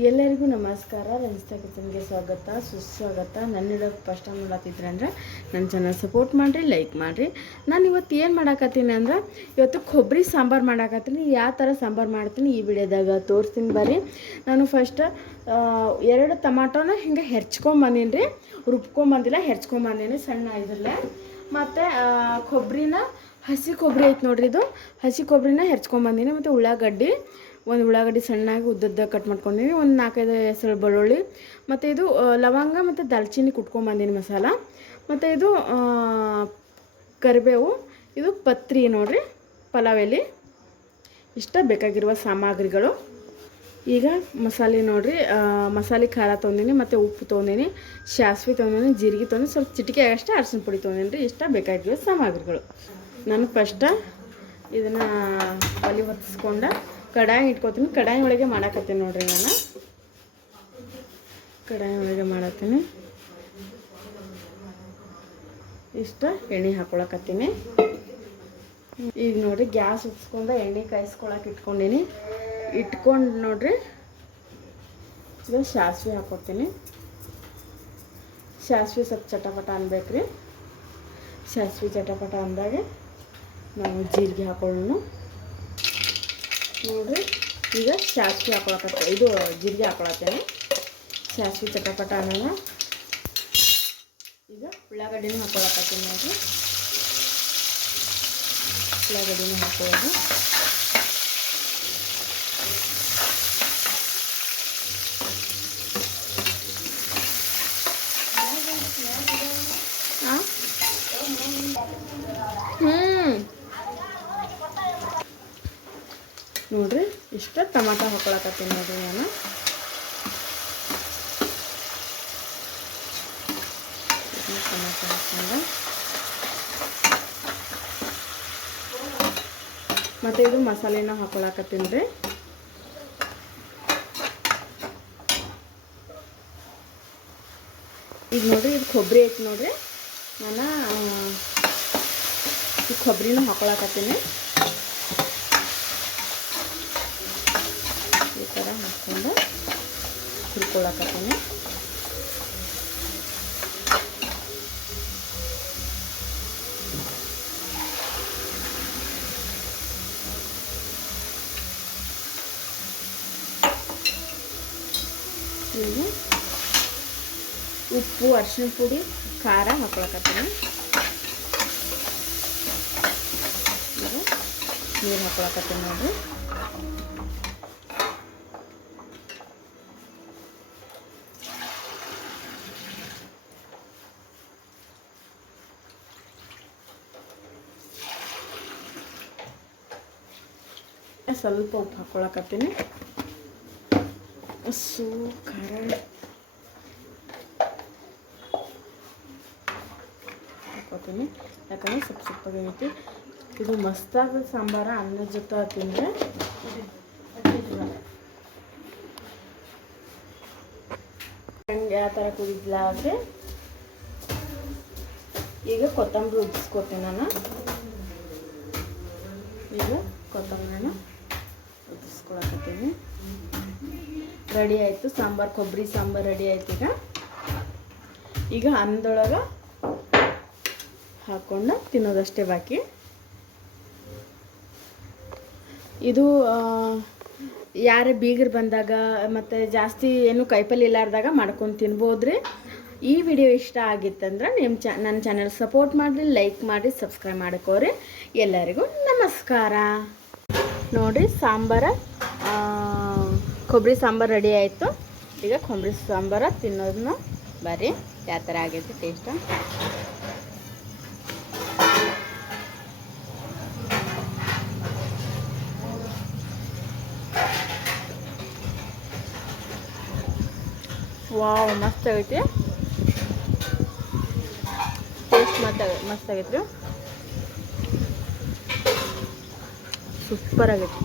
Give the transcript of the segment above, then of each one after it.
ಎಲ್ಲರಿಗೂ ನಮಸ್ಕಾರ. ರಂಜಿತಾ ಕಿಚನ್ಗೆ ಸ್ವಾಗತ ಸುಸ್ವಾಗತ. ನನ್ನ ಫಸ್ಟ್ ಟೈಮ್ ನೋಡತ್ತಿದ್ರೆ ಅಂದರೆ ನನ್ನ ಚಾನಲ್ ಸಪೋರ್ಟ್ ಮಾಡಿರಿ, ಲೈಕ್ ಮಾಡಿರಿ. ನಾನು ಇವತ್ತು ಏನು ಮಾಡಾಕತ್ತೀನಿ ಅಂದ್ರೆ ಇವತ್ತು ಕೊಬ್ಬರಿ ಸಾಂಬಾರು ಮಾಡಾಕತ್ತೀನಿ. ಯಾವ ಥರ ಸಾಂಬಾರು ಮಾಡ್ತೀನಿ ಈ ವಿಡಿಯೋದಾಗ ತೋರಿಸ್ತೀನಿ ಬರ್ರಿ. ನಾನು ಫಸ್ಟ್ 2 ಟಮಾಟೋನ ಹಿಂಗೆ ಹೆರ್ಚ್ಕೊಂಬಂದೀನಿ ರೀ. ರುಬ್ಕೊಂಬಂದಿಲ್ಲ, ಹೆರ್ಚ್ಕೊಂಬಂದೀನಿ ಸಣ್ಣ ಇದರಲ್ಲೇ. ಮತ್ತು ಕೊಬ್ಬರಿನ ಹಸಿ ಕೊಬ್ಬರಿ ಐತೆ ನೋಡ್ರಿ, ಇದು ಹಸಿ ಕೊಬ್ಬರಿನ ಹೆರ್ಚ್ಕೊಂಬಂದೀನಿ. ಮತ್ತು ಒಂದು ಉಳ್ಳಾಗಡ್ಡಿ ಸಣ್ಣಾಗಿ ಉದ್ದದ ಕಟ್ ಮಾಡ್ಕೊಂಡಿನಿ. ಒಂದು 4-5 ಹೆಸರು ಬೆಳ್ಳುಳ್ಳಿ, ಮತ್ತು ಇದು ಲವಂಗ ಮತ್ತು ದಾಲ್ಚಿನ್ನಿ ಕುಟ್ಕೊಂಬಂದಿನಿ ಮಸಾಲ. ಮತ್ತು ಇದು ಕರಿಬೇವು, ಇದು ಪತ್ರಿ ನೋಡ್ರಿ, ಪಲಾವ್ ಎಲೆ. ಇಷ್ಟ ಬೇಕಾಗಿರುವ ಸಾಮಗ್ರಿಗಳು. ಈಗ ಮಸಾಲೆ ನೋಡ್ರಿ, ಮಸಾಲೆ ಖಾರ ತೊಗೊಂಡಿನಿ, ಮತ್ತು ಉಪ್ಪು ತೊಗೊಂಡಿನಿ, ಸಾಸಿವೆ ತೊಗೊಂಡಿನಿ, ಜೀರಿಗೆ ತೊಗೊಂಡಿನಿ, ಸ್ವಲ್ಪ ಚಿಟಿಕೆ ಅಷ್ಟೇ ಅರಸಿನ ಪುಡಿ ತೊಗೊಂಡಿನಿ ರೀ. ಇಷ್ಟ ಬೇಕಾಗಿರುವ ಸಾಮಗ್ರಿಗಳು. ನಾನು ಫಸ್ಟ್ ಇದನ್ನು ಒಲೆ ಹೊತ್ತಿಸ್ಕೊಂಡು ಕಡಾಯಿ ಇಟ್ಕೊತೀನಿ. ಕಡಾಯಿ ಒಳಗೆ ಮಾಡಾಕತ್ತೀನಿ ನೋಡ್ರಿ. ನಾನು ಕಡಾಯಿ ಒಳಗೆ ಮಾಡತ್ತೀನಿ. ಇಷ್ಟ ಎಣ್ಣೆ ಹಾಕೊಳಕತ್ತೀನಿ. ಈಗ ನೋಡ್ರಿ ಗ್ಯಾಸ್ ಉತ್ಸ್ಕೊಂಡು ಎಣ್ಣೆ ಕಾಯಿಸ್ಕೊಳಕ್ಕೆ ಇಟ್ಕೊಂಡು ನೋಡ್ರಿ ಈಗ ಸಾಸಿವೆ ಹಾಕ್ಕೊಡ್ತೀನಿ. ಸಾಸಿವೆ ಸ್ವಲ್ಪ ಚಟಪಟ ಅನ್ಬೇಕ್ರಿ. ಸಾಸಿವೆ ಚಟಪಟ ಅಂದಾಗ ನಾವು ಜೀರಿಗೆ ಹಾಕೊಳ್ಳೋಣ ನೋಡ್ರಿ. ಈಗ ಸಾಸಿವೆ ಹಾಕೊಳಕತ್ತೆ, ಇದು ಜೀರಿಗೆ ಹಾಕೊಳತ್ತೇನೆ. ಸಾಸಿವೆ ಚಟಪಟ ಅನ್ನೋಣ. ಈಗ ಉಳ್ಳಾಗಡ್ಡಿನೂ ಹಾಕೊಳಕತ್ತೀನಿ ನೋಡ್ರಿ. ಉಳ್ಳಾಗಡ್ಡಿನೂ ಹಾಕೊಳ್ಳೋದು. ನೋಡ್ರಿ ಇಷ್ಟ ಟಮಾಟೋ ಹಾಕೊಳಕತ್ತೀನಿ ನೋಡ್ರಿ. ನಾನು ಟಮಾಟೋ ಹಾಕ್ಕೊಂಡು ಮತ್ತು ಇದು ಮಸಾಲೆನ ಹಾಕೊಳಕತ್ತೀನಿ ರೀ. ಈಗ ನೋಡ್ರಿ ಇದು ಕೊಬ್ಬರಿ ಐತಿ ನೋಡ್ರಿ. ನಾನು ಈ ಕೊಬ್ಬರಿನ ಹಾಕೊಳಕತ್ತೀನಿ. ಈ ಥರ ಹಾಕ್ಕೊಂಡು ಹುರ್ಕೊಳಕತ್ತೀನಿ. ಈಗ ಉಪ್ಪು, ಅರಿಶಿನ ಪುಡಿ, ಖಾರ ಹಾಕೊಳಕತ್ತೀನಿ. ಈಗ ನೀರು ಹಾಕೊಳಕತ್ತೀನಿ ನೋಡ್ರಿ. ಸ್ವಲ್ಪ ಉಪ್ಪು ಹಾಕ್ಕೊಳಕತ್ತೀನಿ. ಹಸು ಖಾರ ಹಾಕೋತೀನಿ, ಯಾಕಂದರೆ ಸೊಪ್ಪಾಗೈತಿ. ಇದು ಮಸ್ತಾದ ಸಾಂಬಾರ. ಅನ್ನದ ಜೊತೆ ತಿಂದರೆ ಹಂಗೆ ಯಾವ ಥರ ಕುದಿದ್ಲ ಆದರೆ ಈಗ ಕೊತ್ತಂಬರಿ ಉದಿಸ್ಕೊತೀನಿ ನಾನು. ಈಗ ಕೊತ್ತಂಬರಿನ ಉದಿಸ್ಕೊಳಕತ್ತೀನಿ. ರೆಡಿ ಆಯಿತು ಸಾಂಬಾರು, ಕೊಬ್ಬರಿ ಸಾಂಬಾರು ರೆಡಿ ಆಯ್ತು. ಈಗ ಅನ್ನದೊಳಗೆ ಹಾಕ್ಕೊಂಡು ತಿನ್ನೋದಷ್ಟೇ ಬಾಕಿ. ಇದು ಯಾರೇ ಬೀಗರು ಬಂದಾಗ ಮತ್ತು ಜಾಸ್ತಿ ಏನು ಕೈಪಲ್ಯ ಇಲ್ಲಾರ್ದಾಗ ಮಾಡ್ಕೊಂಡು ತಿನ್ಬೋದ್ರಿ. ಈ ವಿಡಿಯೋ ಇಷ್ಟ ಆಗಿತ್ತಂದ್ರೆ ನನ್ನ ಚಾನಲ್ ಸಪೋರ್ಟ್ ಮಾಡಿರಿ, ಲೈಕ್ ಮಾಡಿ, ಸಬ್ಸ್ಕ್ರೈಬ್ ಮಾಡ್ಕೋರಿ. ಎಲ್ಲರಿಗೂ ನಮಸ್ಕಾರ. ನೋಡಿ ಸಾಂಬಾರ ಕೊಬ್ಬರಿ ಸಾಂಬಾರು ರೆಡಿ ಆಯಿತು. ಈಗ ಕೊಬ್ಬರಿ ಸಾಂಬಾರು ತಿನ್ನೋದನ್ನ ಬರ್ರಿ ಯಾವ ಥರ ಆಗೈತೆ ಟೇಸ್ಟ್. ವಾವ್, ಮಸ್ತ್ ಆಗೈತಿ. ಟೇಸ್ಟ್ ಮಸ್ತ್ ಆಗೈತೆ ರೀ. ಸೂಪರ್ ಆಗೈತಿ.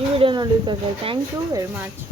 ಈ ವಿಡಿಯೋ ನೋಡಿದ್ದಕ್ಕೆ ಥ್ಯಾಂಕ್ ಯು ವೆರಿ ಮಚ್.